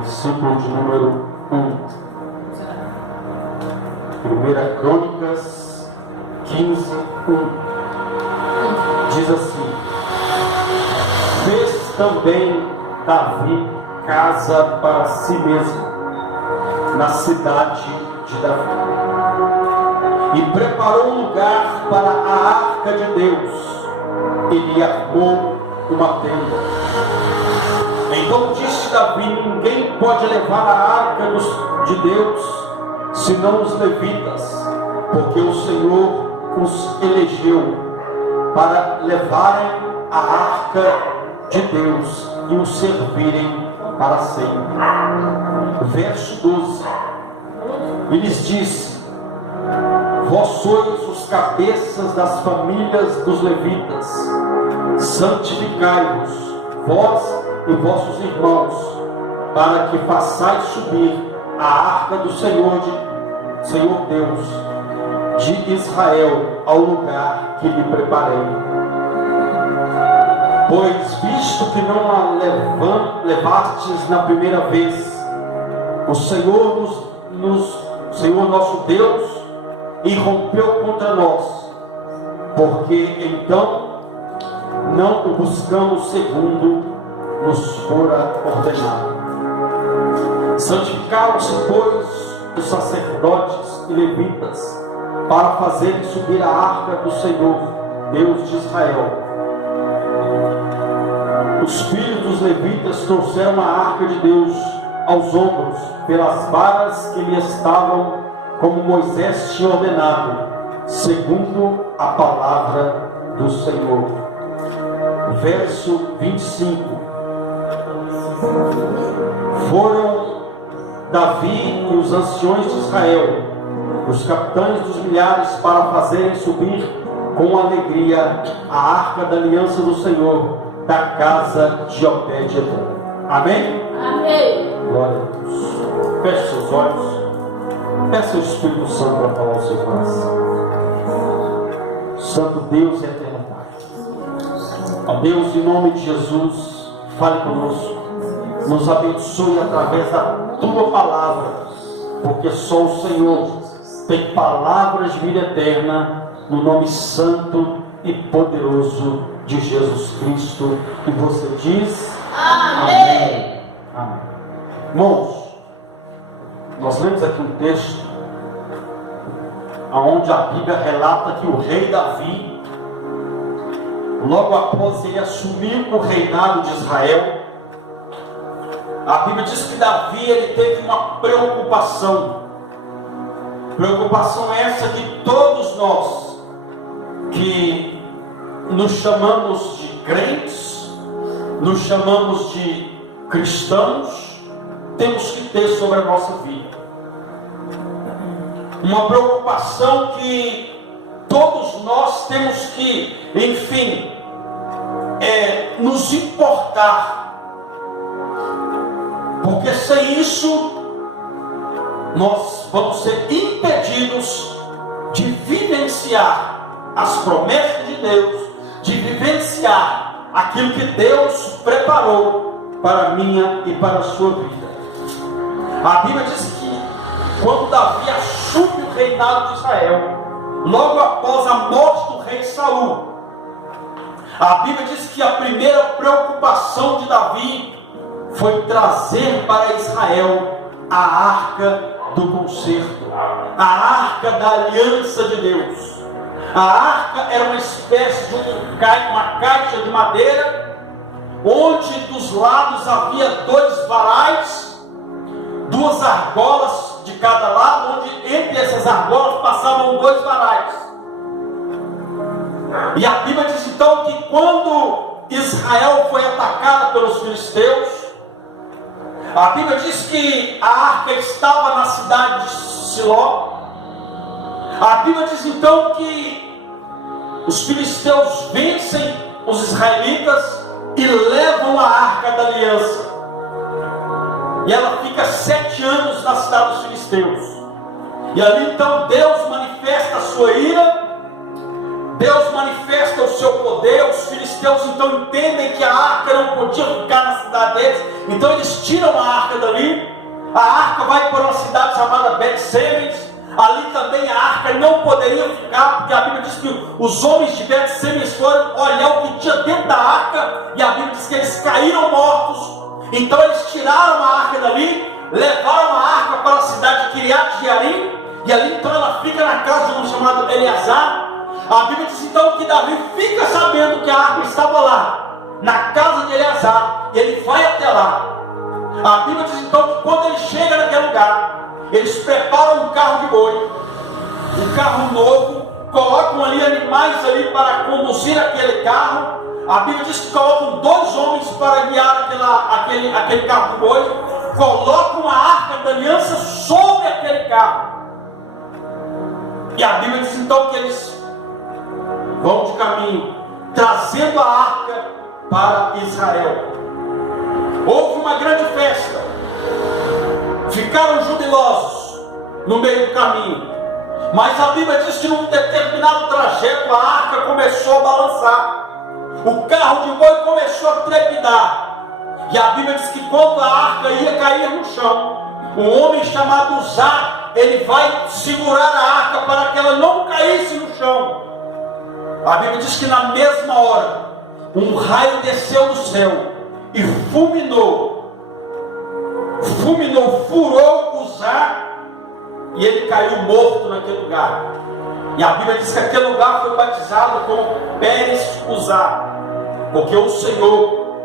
versículo de número 1. 1 Crônicas 15, 1. Diz assim: fez também Davi casa para si mesmo na cidade de Davi, e preparou um lugar para a arca de Deus, e lhe armou uma tenda. Então disse Davi: ninguém pode levar a arca de Deus senão os levitas, porque o Senhor os elegeu para levarem a arca de Deus e o servirem para sempre. Verso 12: e lhes disse: vós sois os cabeças das famílias dos levitas, santificai-vos, vós e vossos irmãos, para que façais subir a arca do Senhor Deus de Israel ao lugar que lhe preparei. Pois visto que não a levastes na primeira vez, o Senhor nosso Deus irrompeu contra nós, porque então não o buscamos segundo nos fora ordenado. Santificaram-se, pois, os sacerdotes e levitas para fazerem subir a arca do Senhor, Deus de Israel. Os filhos dos levitas trouxeram a arca de Deus aos ombros, pelas varas que lhe estavam, como Moisés tinha ordenado, segundo a palavra do Senhor. Verso 25: foram Davi e os anciões de Israel, os capitães dos milhares, para fazerem subir com alegria a arca da aliança do Senhor, da casa de Obed-edom. Amém? Amém. Glória a Deus. Feche seus olhos. Peça ao Espírito Santo para falar o seu coração. Santo Deus e eterno Pai, ó Deus, em nome de Jesus, fale conosco, nos abençoe através da tua palavra, porque só o Senhor tem palavras de vida eterna, no nome santo e poderoso de Jesus Cristo. E você diz amém. Amém. Irmãos, nós lemos aqui um texto onde a Bíblia relata que o rei Davi, logo após ele assumir o reinado de Israel, a Bíblia diz que Davi ele teve uma preocupação essa que todos nós que nos chamamos de crentes, nos chamamos de cristãos, temos que ter sobre a nossa vida. Uma preocupação que todos nós temos que, enfim, nos importar. Porque sem isso, nós vamos ser impedidos de vivenciar as promessas de Deus, de vivenciar aquilo que Deus preparou para a minha e para a sua vida. A Bíblia diz que quando Davi assume o reinado de Israel, logo após a morte do rei Saul, a Bíblia diz que a primeira preocupação de Davi foi trazer para Israel a arca do concerto, a arca da aliança de Deus. A arca era uma espécie de uma caixa de madeira, onde dos lados havia 2 varais, 2 argolas de cada lado, onde entre essas argolas passavam 2 varais. E a Bíblia diz então que quando Israel foi atacada pelos filisteus, a Bíblia diz que a arca estava na cidade de Siló. A Bíblia diz então que os filisteus vencem os israelitas e levam a arca da aliança. E ela fica 7 anos na cidade dos filisteus. E ali então Deus manifesta a sua ira, Deus manifesta o seu poder. Os filisteus então entendem que a arca não podia ficar na cidade deles, Então eles tiram a arca dali. A arca vai para uma cidade chamada Bet-Semes. Ali também a arca não poderia ficar, porque a Bíblia diz que os homens de Bet-Semes foram olhar o que tinha dentro da arca, e a Bíblia diz que eles caíram mortos. Então eles tiraram a arca dali, levaram a arca para a cidade de Kiriat-Jearim, e ali então ela fica na casa de um chamado Eleazar. A Bíblia diz então que Davi fica sabendo que a arca estava lá, na casa de Eleazar, e ele vai até lá. A Bíblia diz então que quando ele chega naquele lugar, eles preparam um carro de boi, um carro novo, colocam ali animais ali para conduzir aquele carro. A Bíblia diz que colocam 2 homens para guiar aquele carro de boi, colocam a arca da aliança sobre aquele carro. E a Bíblia diz então que eles vão de caminho, trazendo a arca para Israel. Houve uma grande festa, ficaram jubilosos no meio do caminho, mas a Bíblia diz que num determinado trajeto a arca começou a balançar, o carro de boi começou a trepidar, e a Bíblia diz que quando a arca ia cair no chão, um homem chamado Uzá, ele vai segurar a arca para que ela não caísse no chão. A Bíblia diz que na mesma hora um raio desceu do céu e fulminou, furou Uzá, e ele caiu morto naquele lugar. E a Bíblia diz que aquele lugar foi batizado como Pérez Uzá, porque o Senhor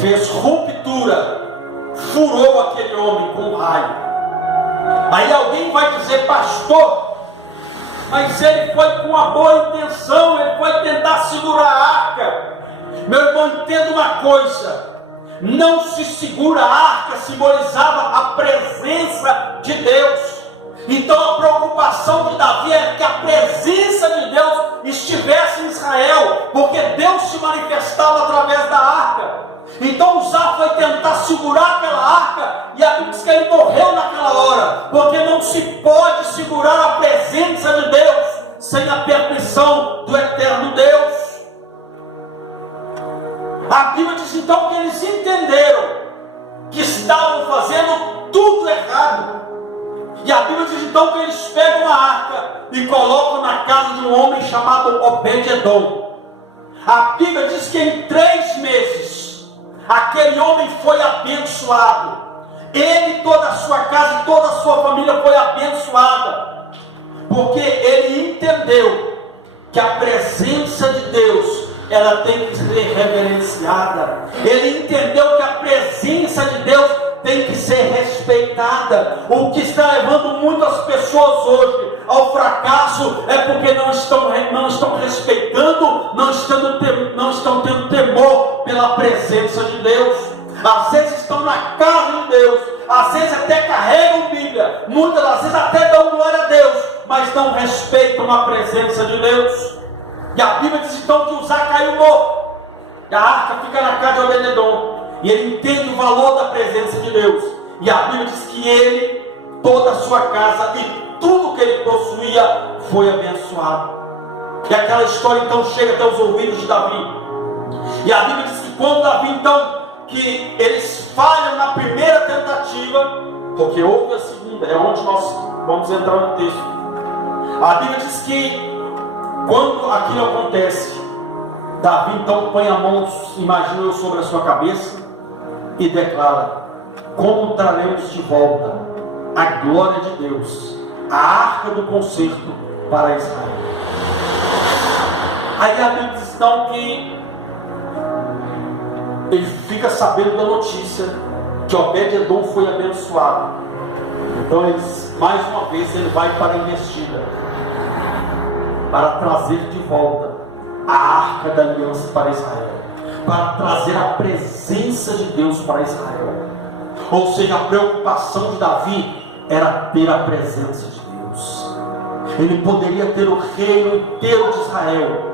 fez ruptura, furou aquele homem com um raio. Aí alguém vai dizer: pastor, mas ele foi com uma boa intenção, ele foi tentar segurar a arca. Meu irmão, entenda uma coisa: não se segura a arca, simbolizava a presença de Deus. Então a preocupação de Davi é que a presença de Deus estivesse em Israel, porque Deus se manifestava através da arca. Então Uzá foi tentar segurar aquela arca, e a Bíblia diz que ele morreu naquela hora, porque não se pode segurar a presença de Deus sem a permissão do eterno Deus. A Bíblia diz então que eles entenderam que estavam fazendo tudo errado. E a Bíblia diz então que eles pegam a arca e colocam na casa de um homem chamado Obed-Edom. A Bíblia diz que em 3 meses aquele homem foi abençoado. Ele, toda a sua casa e toda a sua família foi abençoada, porque ele entendeu que a presença de Deus, ela tem que ser reverenciada. Ele entendeu que a presença de Deus tem que ser respeitada. O que está levando muitas pessoas hoje ao fracasso é porque não estão respeitando, não estão tendo temor pela presença de Deus. Às vezes estão na casa de Deus, às vezes até carregam Bíblia, muitas das vezes até dão glória a Deus, mas não respeitam a presença de Deus. E a Bíblia diz então que Uzá caiu morto, e a arca fica na casa de Obed-Edom, e ele entende o valor da presença de Deus. E a Bíblia diz que ele, toda a sua casa e tudo que ele possuía foi abençoado. E aquela história então chega até os ouvidos de Davi. E a Bíblia diz que quando Davi então, que eles falham na primeira tentativa, porque houve a segunda, é onde nós vamos entrar no texto. A Bíblia diz que quando aquilo acontece, Davi então põe a mão, imagino eu, sobre a sua cabeça e declara: como traremos de volta a glória de Deus, a arca do concerto para Israel? Aí a Bíblia diz então que ele fica sabendo da notícia que Obed-Edom foi abençoado. Então mais uma vez ele vai para a investida, para trazer de volta a arca da aliança para Israel, para trazer a presença de Deus para Israel. Ou seja, a preocupação de Davi era ter a presença de Deus. Ele poderia ter o reino inteiro de Israel,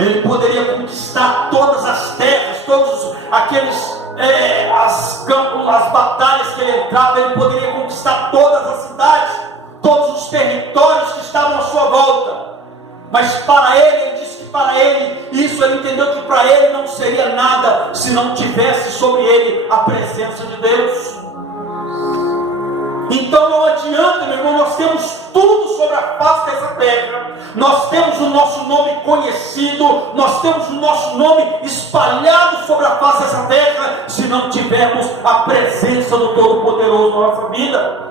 ele poderia conquistar todas as terras, todos aqueles as batalhas que ele entrava, ele poderia conquistar todas as cidades, todos os territórios que estavam à sua volta. Mas para ele, ele disse que para ele isso. Ele entendeu que para ele não seria nada se não tivesse sobre ele a presença de Deus. Então não adianta, meu irmão, nós temos tudo sobre a face dessa terra, nós temos o nosso nome conhecido, nós temos o nosso nome espalhado sobre a face dessa terra, se não tivermos a presença do Todo-Poderoso na nossa vida.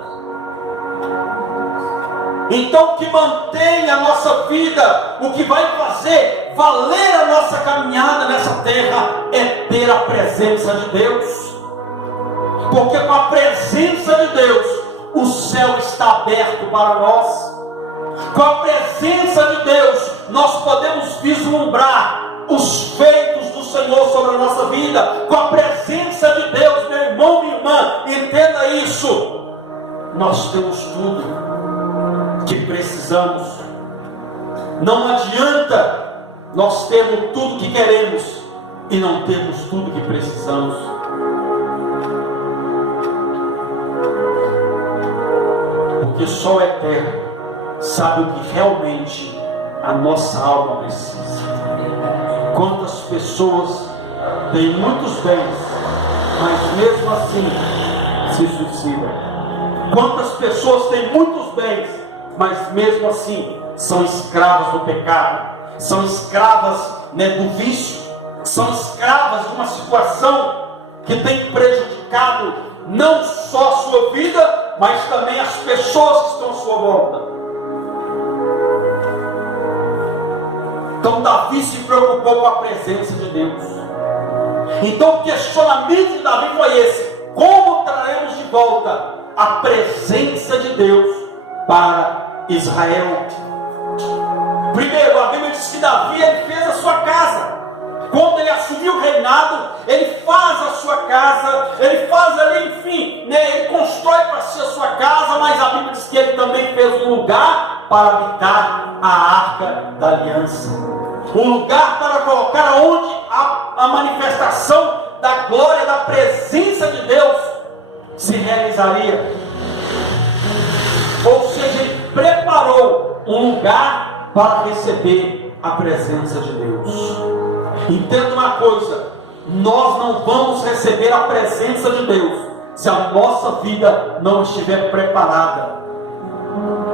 Então o que mantém a nossa vida, o que vai fazer valer a nossa caminhada nessa terra, é ter a presença de Deus. Porque com a presença de Deus, o céu está aberto para nós. Com a presença de Deus, nós podemos vislumbrar os feitos do Senhor sobre a nossa vida. Com a presença de Deus, meu irmão, minha irmã, entenda isso. Nós temos tudo que precisamos. Não adianta nós termos tudo que queremos e não termos tudo que precisamos. Porque só o Eterno sabe o que realmente a nossa alma precisa. Quantas pessoas têm muitos bens, mas mesmo assim se suicidam? Quantas pessoas têm muitos bens, mas mesmo assim são escravas do pecado, são escravas, do vício, são escravas de uma situação que tem prejudicado não só a sua vida, mas também as pessoas que estão à sua volta. Então Davi se preocupou com a presença de Deus. Então o questionamento de Davi foi esse: como traremos de volta a presença de Deus para Israel? Primeiro, a Bíblia diz que Davi ele fez a sua casa. Quando ele assumiu o reinado, ele faz a sua casa, ele faz ali, enfim, ele constrói para si a sua casa, mas a Bíblia diz que ele também fez um lugar para habitar a Arca da Aliança, um lugar para colocar onde a manifestação da glória, da presença de Deus se realizaria. Ou seja, ele preparou um lugar para receber a presença de Deus. Entenda uma coisa: nós não vamos receber a presença de Deus se a nossa vida não estiver preparada.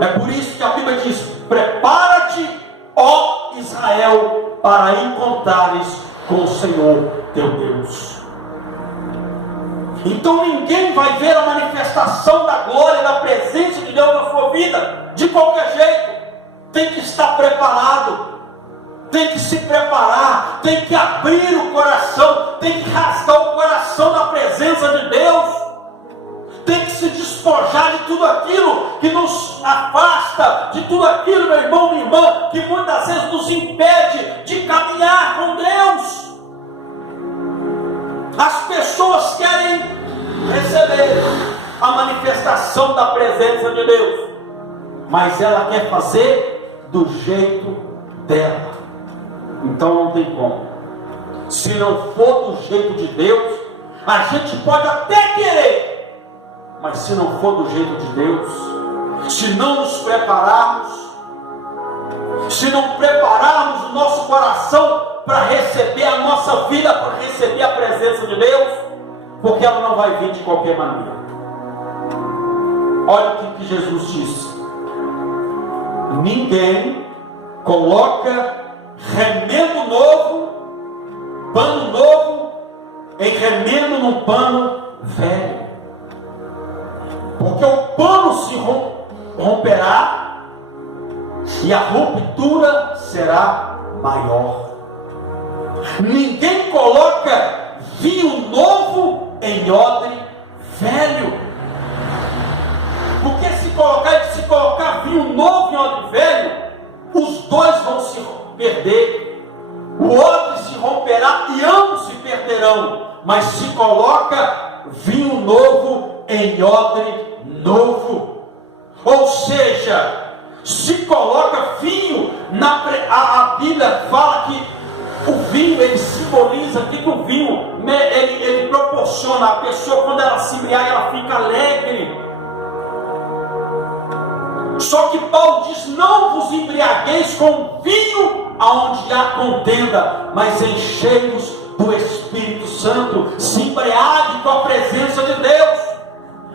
É por isso que a Bíblia diz: prepara-te, ó Israel, para encontrares com o Senhor teu Deus. Então ninguém vai ver a manifestação da glória, da presença de Deus na sua vida de qualquer jeito. Tem que estar preparado, tem que se preparar, tem que abrir o coração, tem que rasgar o coração da presença de Deus, tem que se despojar de tudo aquilo que nos afasta, de tudo aquilo, meu irmão, minha irmã, que muitas vezes nos impede de caminhar com Deus. As pessoas querem receber a manifestação da presença de Deus, mas ela quer fazer do jeito dela. Então não tem como. Se não for do jeito de Deus, a gente pode até querer, mas se não for do jeito de Deus, se não nos prepararmos, se não prepararmos o nosso coração para receber a nossa vida, para receber a presença de Deus, porque ela não vai vir de qualquer maneira. Olha o que Jesus disse: ninguém coloca remendo novo, pano novo, em remendo num pano velho, porque o pano se romperá e a ruptura será maior. Ninguém coloca vinho novo em odre velho, porque se colocar vinho novo em odre velho, os dois vão se perder, o odre se romperá e ambos se perderão. Mas se coloca vinho novo em odre novo, ou seja, se coloca vinho a Bíblia fala que o vinho, ele simboliza que o vinho, ele proporciona a pessoa, quando ela se embriaga, ela fica alegre. Só que Paulo diz: não vos embriagueis com vinho aonde há contenda, mas enchei-vos do Espírito Santo, se embriague com a presença de Deus.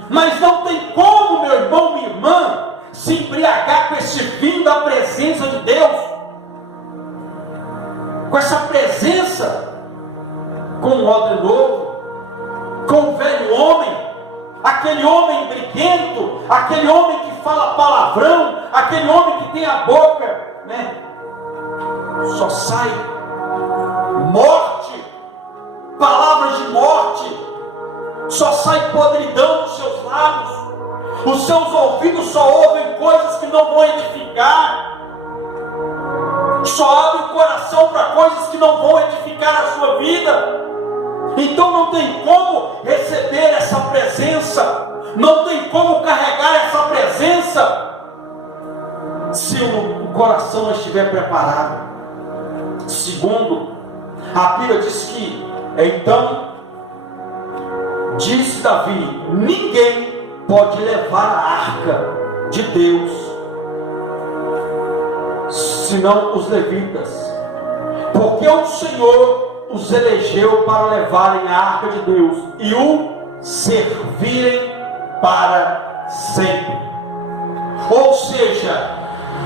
Mas não tem como, meu irmão, minha irmã, se embriagar com esse vinho da presença de Deus, com essa presença, com o odre novo, com o velho homem, aquele homem briguento, aquele homem que fala palavrão, aquele homem que tem a boca, só sai morte, palavras de morte, só sai podridão dos seus lábios, os seus ouvidos só ouvem coisas que não vão edificar, só abre o coração para coisas que não vão edificar a sua vida. Então não tem como receber essa presença, não tem como carregar essa presença, se o coração não estiver preparado. Segundo, a Bíblia diz que, então, disse Davi, ninguém pode levar a arca de Deus, senão os levitas, porque o Senhor os elegeu para levarem a arca de Deus e o servirem para sempre. Ou seja,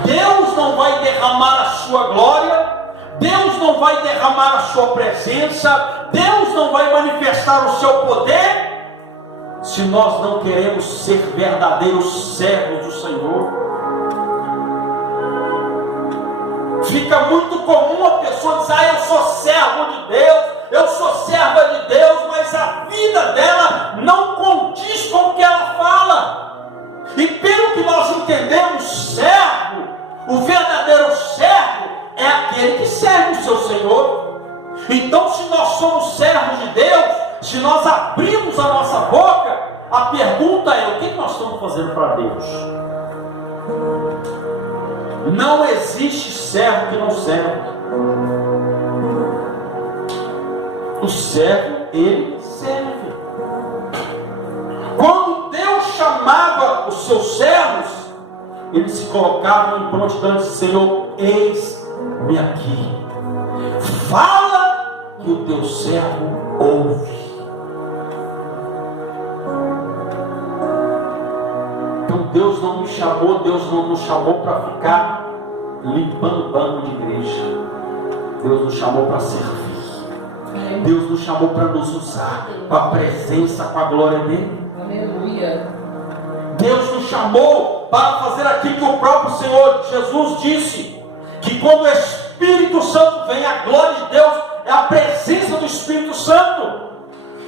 Deus não vai derramar a sua glória, Deus não vai derramar a sua presença, Deus não vai manifestar o seu poder, se nós não queremos ser verdadeiros servos do Senhor. Fica muito comum a pessoa dizer, eu sou servo de Deus, eu sou serva de Deus, mas a vida dela não condiz com o que ela fala. E pelo que nós entendemos, servo, o verdadeiro servo, é aquele que serve o seu Senhor. Então, se nós somos servos de Deus, se nós abrimos a nossa boca, a pergunta é, o que nós estamos fazendo para Deus? Não existe servo que não serve. O servo, ele serve. Quando Deus chamava os seus servos, eles se colocavam em prontidão e diziam, Senhor, eis-me aqui. Fala que o teu servo ouve. Deus não me chamou, Deus não nos chamou para ficar limpando banco de igreja. Deus nos chamou para servir. Deus nos chamou para nos usar com a presença, com a glória dele. Aleluia. Deus nos chamou para fazer aquilo que o próprio Senhor Jesus disse, que quando o Espírito Santo vem, a glória de Deus é a presença do Espírito Santo,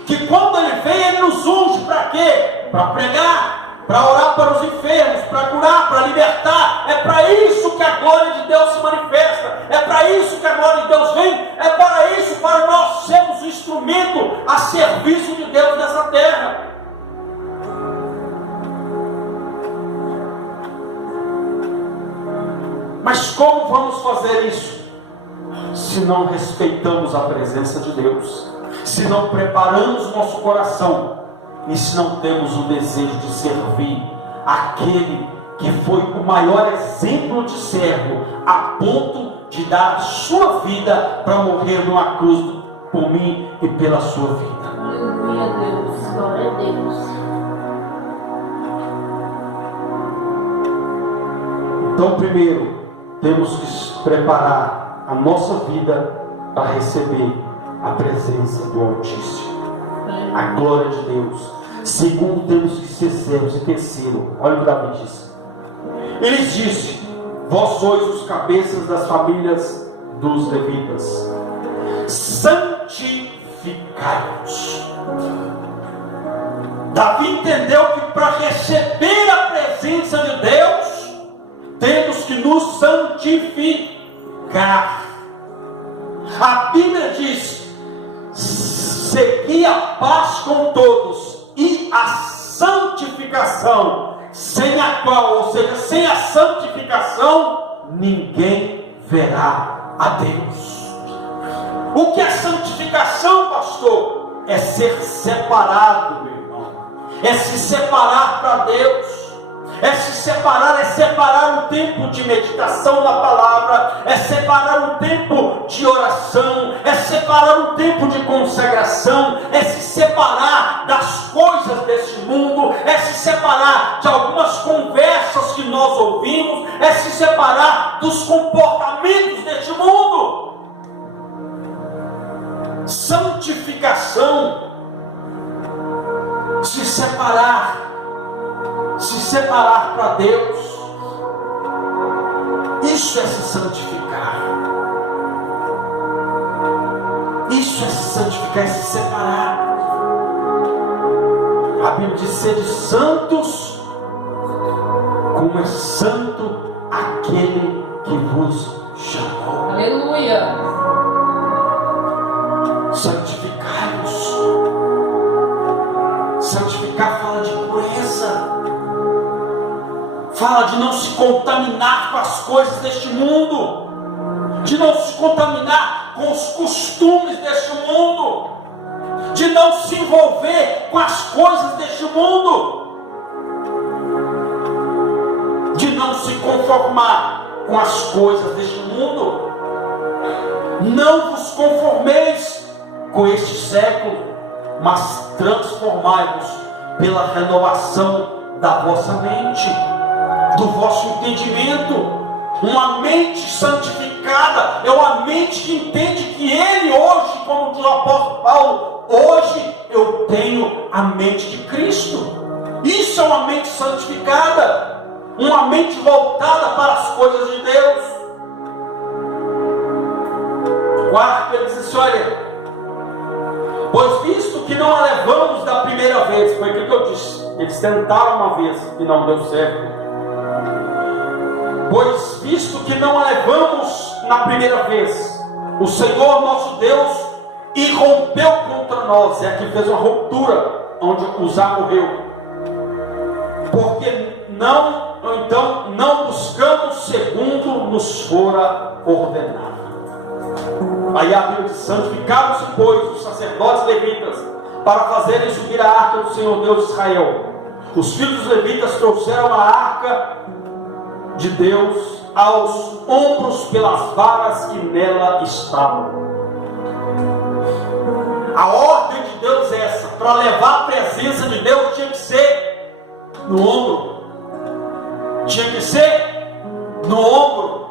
que quando ele vem, ele nos unge para quê? Para pregar, para orar para os enfermos, para curar, para libertar. É para isso que a glória de Deus se manifesta, é para isso que a glória de Deus vem, é para isso, para nós sermos um instrumento a serviço de Deus nessa terra. Mas como vamos fazer isso? Se não respeitamos a presença de Deus, se não preparamos nosso coração, e se não temos o desejo de servir aquele que foi o maior exemplo de servo, a ponto de dar a sua vida para morrer numa cruz por mim e pela sua vida. Aleluia a Deus, glória a Deus. Então, primeiro, temos que preparar a nossa vida para receber a presença do Altíssimo, a glória de Deus. Segundo, temos que ser servos. E terceiro, olha o que Davi disse. Ele disse, vós sois os cabeças das famílias dos levitas, santificai-vos. Davi entendeu que para receber a presença de Deus, temos que nos santificar. A Bíblia diz, segui a paz com todos e a santificação, sem a qual, ou seja, sem a santificação, ninguém verá a Deus. O que é santificação, pastor? É ser separado, meu irmão. É se separar para Deus. é se separar, é separar um tempo de meditação na palavra, é separar um tempo de oração, é separar um tempo de consagração, é se separar das coisas deste mundo, é se separar de algumas conversas que nós ouvimos, é se separar dos comportamentos deste mundo. Santificação, se separar para Deus, isso é se santificar, isso é se santificar, é se separar. A Bíblia diz: sede santos, como é santo aquele que vos chamou. Aleluia. Santificai-vos. Santificar fala de pureza, fala de não se contaminar com as coisas deste mundo, de não se contaminar com os costumes deste mundo, de não se envolver com as coisas deste mundo, de não se conformar com as coisas deste mundo. Não vos conformeis com este século, mas transformai-vos pela renovação da vossa mente, do vosso entendimento. Uma mente santificada é uma mente que entende que ele hoje, como diz o apóstolo Paulo, hoje eu tenho a mente de Cristo. Isso é uma mente santificada, uma mente voltada para as coisas de Deus. Quarto, ele diz assim: olha, pois visto que não a levamos da primeira vez, foi aquilo que eu disse, eles tentaram uma vez e não deu certo. Pois visto que não a levamos na primeira vez, o Senhor nosso Deus irrompeu contra nós, é que fez uma ruptura onde Uzá morreu, porque não buscamos segundo nos fora ordenado. Aí a Bíblia diz: santificaram-se, pois, os sacerdotes levitas para fazerem subir a arca do Senhor Deus de Israel. Os filhos dos levitas trouxeram a arca de Deus aos ombros pelas varas que nela estavam. A ordem de Deus é essa: para levar a presença de Deus tinha que ser no ombro, tinha que ser no ombro.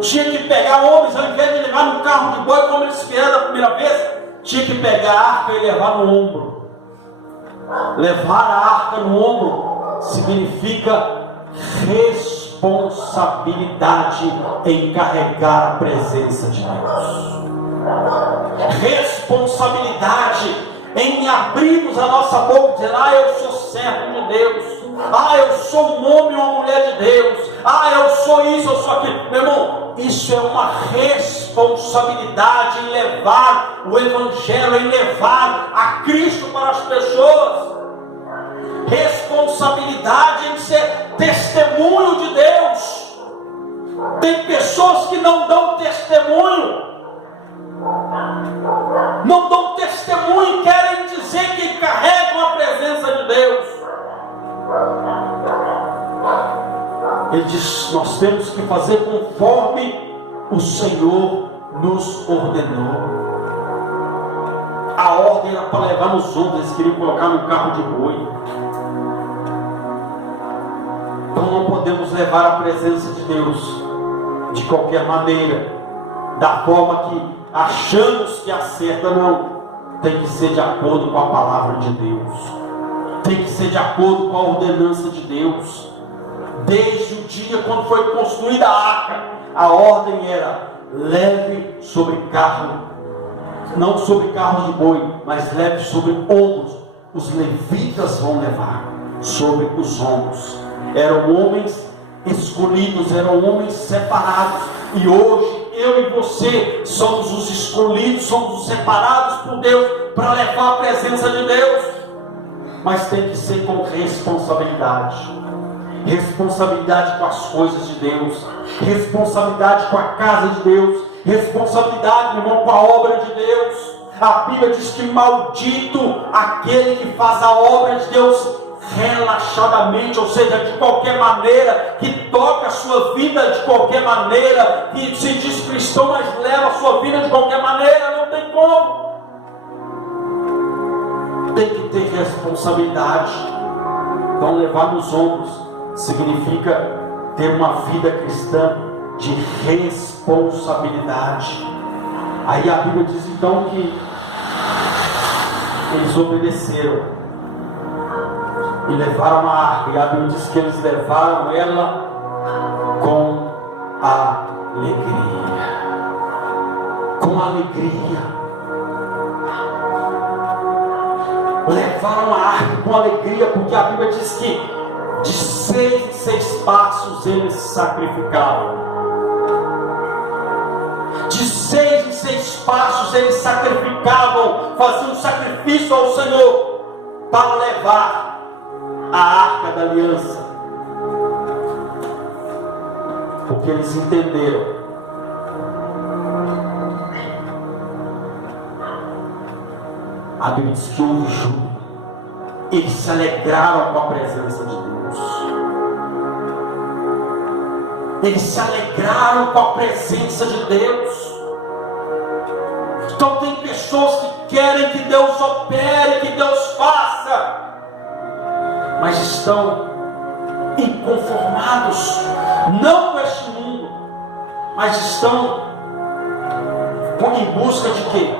Tinha que pegar homens, ao invés de levar no carro de boi como eles fizeram da primeira vez, tinha que pegar a arca e levar no ombro. Levar a arca no ombro significa responsabilidade em carregar a presença de Deus, responsabilidade em abrirmos a nossa boca e dizer: eu sou servo de Deus, eu sou um homem ou uma mulher de Deus, eu sou isso, eu sou aquilo. Meu irmão, isso é uma responsabilidade em levar o Evangelho, em levar a Cristo para as pessoas. Responsabilidade em ser testemunho de Deus. Tem pessoas que não dão testemunho, e querem dizer que carregam a presença de Deus. Ele diz: nós temos que fazer conforme o Senhor nos ordenou. A ordem era para levar nos ombros, eles queriam colocar no carro de boi. Então não podemos levar a presença de Deus de qualquer maneira, da forma que achamos que acerta. Não, tem que ser de acordo com a palavra de Deus, tem que ser de acordo com a ordenança de Deus. Desde o dia quando foi construída a arca, a ordem era: leve sobre carro, não sobre carro de boi, mas leve sobre ombros. Os levitas vão levar sobre os ombros. Eram homens escolhidos, eram homens separados. E hoje eu e você somos os escolhidos, somos os separados por Deus para levar a presença de Deus. Mas tem que ser com responsabilidade. Responsabilidade com as coisas de Deus, responsabilidade com a casa de Deus, responsabilidade, meu irmão, com a obra de Deus. A Bíblia diz que maldito aquele que faz a obra de Deus relaxadamente, ou seja, de qualquer maneira, que toca a sua vida de qualquer maneira, que se diz cristão, mas leva a sua vida de qualquer maneira, não tem como. Tem que ter responsabilidade. Então, levar nos ombros significa ter uma vida cristã de responsabilidade. Aí a Bíblia diz então que eles obedeceram e levaram a arca, e a Bíblia diz que eles levaram ela com alegria. Com alegria. Levaram a arca com alegria, porque a Bíblia diz que de 6 em 6 passos eles se sacrificavam. De 6 em 6 passos eles sacrificavam, faziam um sacrifício ao Senhor para levar a arca da aliança. Porque eles entenderam a Bíblia diz que houve júbilo. Eles se alegraram com a presença de Deus. Eles se alegraram com a presença de Deus. Então tem pessoas que querem que Deus opere, que Deus faça, mas estão inconformados, não com este mundo, mas estão em busca de quê?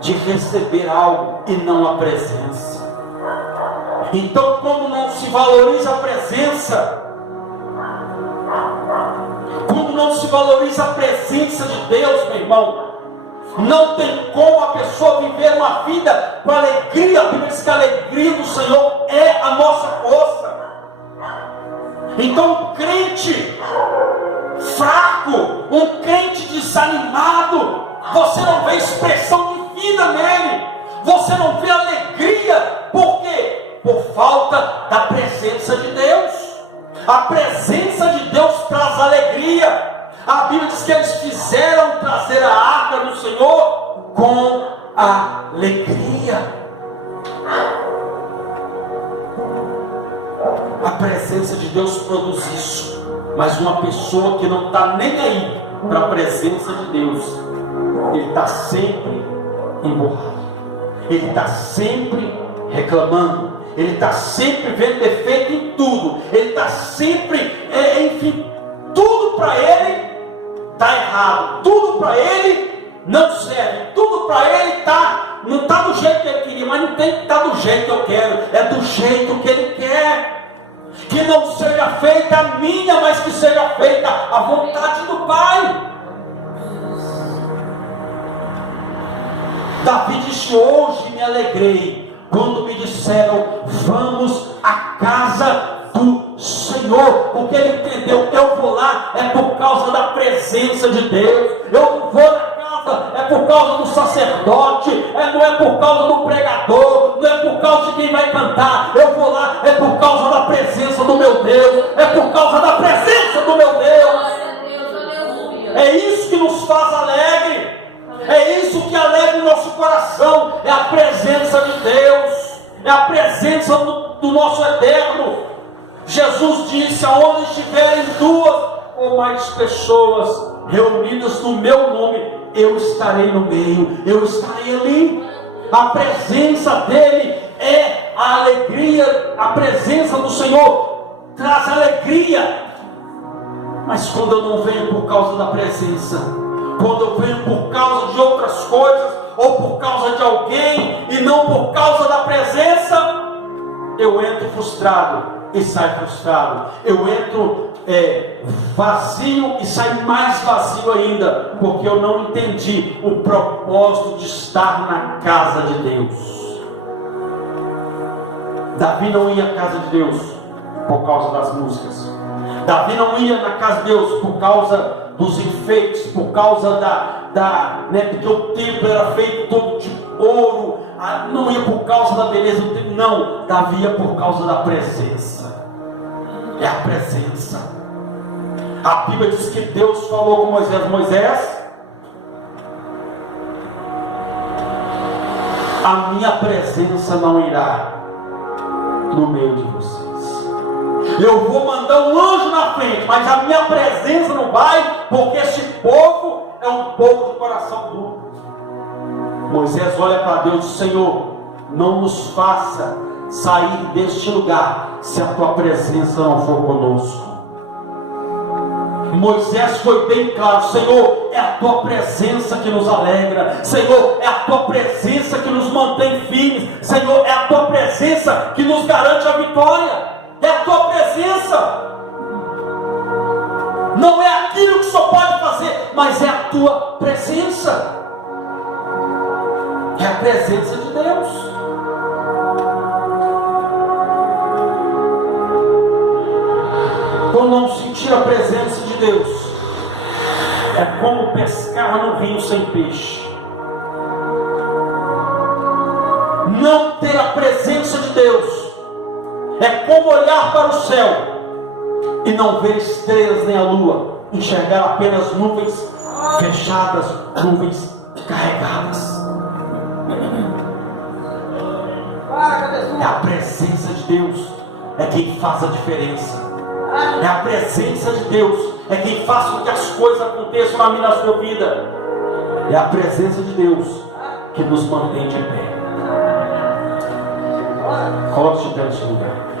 De receber algo e não a presença. Então, quando não se valoriza a presença, quando não se valoriza a presença de Deus, meu irmão, não tem como a pessoa viver uma vida com alegria. A Bíblia diz que a alegria do Senhor é a nossa força. Então, um crente fraco, um crente desanimado, você não vê expressão de vida nele, você não vê alegria. Por quê? Por falta da presença de Deus. A presença de Deus traz alegria. A Bíblia diz que eles fizeram trazer a arca do Senhor com alegria. A presença de Deus produz isso. Mas uma pessoa que não está nem aí para a presença de Deus, ele está sempre emburrado, ele está sempre reclamando, ele está sempre vendo defeito em tudo, ele está sempre, enfim, tudo para ele está errado, tudo para ele não serve, tudo para ele não está do jeito que ele queria, mas não tem que estar do jeito que eu quero, é do jeito que ele quer. Que não seja feita a minha, mas que seja feita a vontade do Pai. Davi disse: hoje me alegrei quando me disseram, vamos à casa do Senhor. Porque ele entendeu, eu vou lá é por causa da presença de Deus. Eu não vou na casa é por causa do sacerdote, não é por causa do pregador, não é por causa de quem vai cantar. Eu vou lá é por causa da presença do meu Deus, é por causa da presença do meu Deus. É isso que nos faz alegre, é isso que alegra o nosso coração, é a presença de Deus, é a presença do nosso eterno. Jesus disse: aonde estiverem 2 ou mais pessoas reunidas no meu nome, eu estarei no meio, eu estarei ali. A presença dele é a alegria, a presença do Senhor traz alegria. Mas quando eu não venho por causa da presença, quando eu venho por causa de outras coisas, ou por causa de alguém, e não por causa da presença, eu entro frustrado e saio frustrado. Eu entro vazio e saio mais vazio ainda, porque eu não entendi o propósito de estar na casa de Deus. Davi não ia à casa de Deus por causa das músicas. Davi não ia na casa de Deus por causa dos enfeites, por causa porque o templo era feito todo de ouro. Não ia por causa da beleza do templo, não. Davi ia por causa da presença. É a presença. A Bíblia diz que Deus falou com Moisés: Moisés, a minha presença não irá no meio de vocês. Eu vou mandar um anjo na frente, mas a minha presença não vai, porque esse povo é um povo de coração duro. Moisés olha para Deus e diz: Senhor, não nos faça sair deste lugar se a tua presença não for conosco. Moisés foi bem claro: Senhor, é a tua presença que nos alegra, Senhor, é a tua presença que nos mantém firmes, Senhor, é a tua presença que nos garante a vitória, é a tua presença. Não é aquilo que o Senhor pode fazer, mas é a tua presença. É a presença de Deus. Quando não sentir a presença de Deus, é como pescar no rio sem peixe. Não ter a presença de Deus é como olhar para o céu e não ver estrelas nem a lua, enxergar apenas nuvens fechadas, nuvens carregadas. É a presença de Deus é quem faz a diferença. É a presença de Deus é quem faz com que as coisas aconteçam na minha e na sua vida. É a presença de Deus que nos mantém de pé. Coloque-se em pé no seu lugar.